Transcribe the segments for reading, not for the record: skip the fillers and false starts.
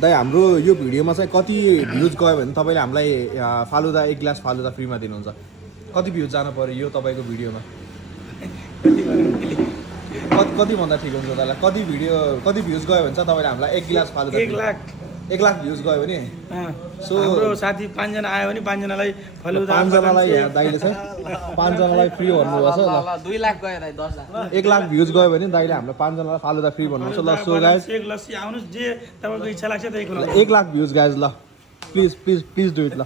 दाइ हाम्रो यो भिडियोमा चाहिँ कति भ्युज गयो भने तपाईँले हामीलाई फालुदा 1 गिलास फालुदा फ्रीमा दिनुहुन्छ? कति भ्युज जानु पर्यो यो तपाईँको भिडियोमा? कति भन्दा ठिक हुन्छ दाइलाई? कति भ्युज गयो भने चाहिँ तपाईँले हामीलाई 1 गिलास फालुदा 1 लाख भ्युज गयो भने सो हाम्रो साथी 5 जना आयो भने 5 जनालाई फालुदा 5 जनालाई यहाँ दाइले चाहिँ 5 जनालाई फ्री भन्नुभएको छ ल 2 लाख गयो दाइ 10 लाख 1 लाख भ्युज गयो भने दाइले हामीलाई 5 जनालाई फालुदा फ्री भन्नुहुन्छ ल सो गाइस एक लस्सी आउनुस् जे तपाईको इच्छा लाग्छ त्यही कुरा 1 लाख भ्युज गाइस ल प्लिज डु इट ल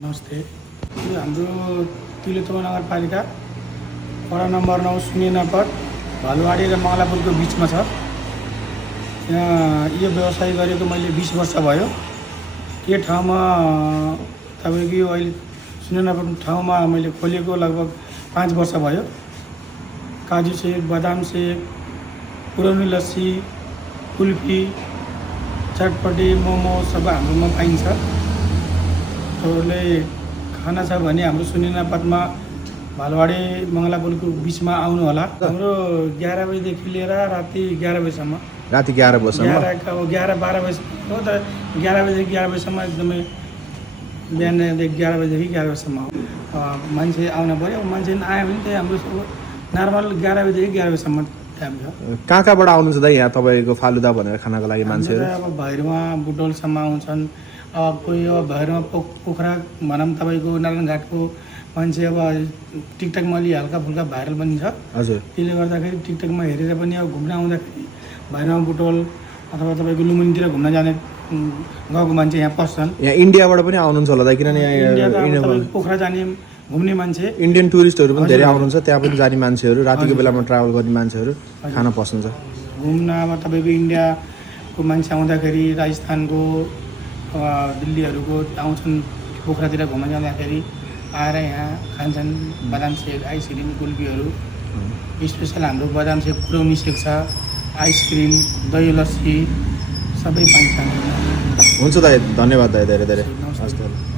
नमस्ते यो हाम्रो तिलोत्तमा नगरपालिका वडा नम्बर 9 सुनेनापट भलुवाडी र मङ्गलापुरको बिचमा छ। यहाँ यो व्यवसाय गरेको मैले 20 वर्ष भयो। यो ठाउँमा तपाईँको यो अहिले सुनेनापट ठाउँमा मैले खोलेको लगभग 5 वर्ष भयो। काजु सेक, बदाम सेक, पुरौनी लस्सी, कुल्फी, चटपटी, मोमो सब हाम्रोमा पाइन्छ। तपाईँले खाना छ भने हाम्रो सुनेनापटमा भालवाडी मङ्गलापुरको बिचमा आउनु होला। हाम्रो 11 बजेदेखि लिएर राति 11 बजीसम्म। राति 11 बजीसम्म 11-12 बजीसम्म हो त 11 बजेदेखि 11 बजीसम्म एकदमै बिहानदेखि 11 बजेदेखि 11 बजीसम्म हो। मान्छे आउनु पऱ्यो। मान्छे आयो भने त्यही हाम्रो नर्मल 11 बजेदेखि 11 बजीसम्म टाइम छ। कहाँबाट आउनुहुन्छ दाइ यहाँ तपाईँको फालुदा भनेर खानको लागि मान्छेहरू? अब भैरवा बुटोलसम्म आउँछन्। कोही अब भैरवा पोखरा भनौँ तपाईँको नारायणघाटको मान्छे अब टिकटकमा अलि हल्का फुल्का भाइरल पनि छ। हजुर त्यसले गर्दाखेरि टिकटकमा हेरेर पनि अब घुम्न आउँदाखेरि भैरवा बुटोल अथवा तपाईँको लुम्बिनीतिर घुम्न जाने गाउँको मान्छे यहाँ पस्छन्। यहाँ इन्डियाबाट पनि आउनुहुन्छ होला दाइ? किनभने पोखरा जाने घुम्ने मान्छे इन्डियन टुरिस्टहरू पनि धेरै आउनुहुन्छ। त्यहाँ पनि जाने मान्छेहरू रातिको बेलामा ट्राभल गर्ने मान्छेहरू खान पस्नुहुन्छ घुम्न। अब तपाईँको इन्डियाको मान्छे आउँदाखेरि राजस्थानको दिल्लीहरूको आउँछन् पोखरातिर घुम्न जाँदाखेरि आएर यहाँ खान्छन् बदाम सेक, आइसक्रिम, कुल्फीहरू। स्पेसल हाम्रो बदाम सेक, पुरौनी सेक छ, आइसक्रिम, दही लस्सी सबै पाइन्छ। हुन्छ दाइ, धन्यवाद दाइ धेरै धेरै। नमस्ते।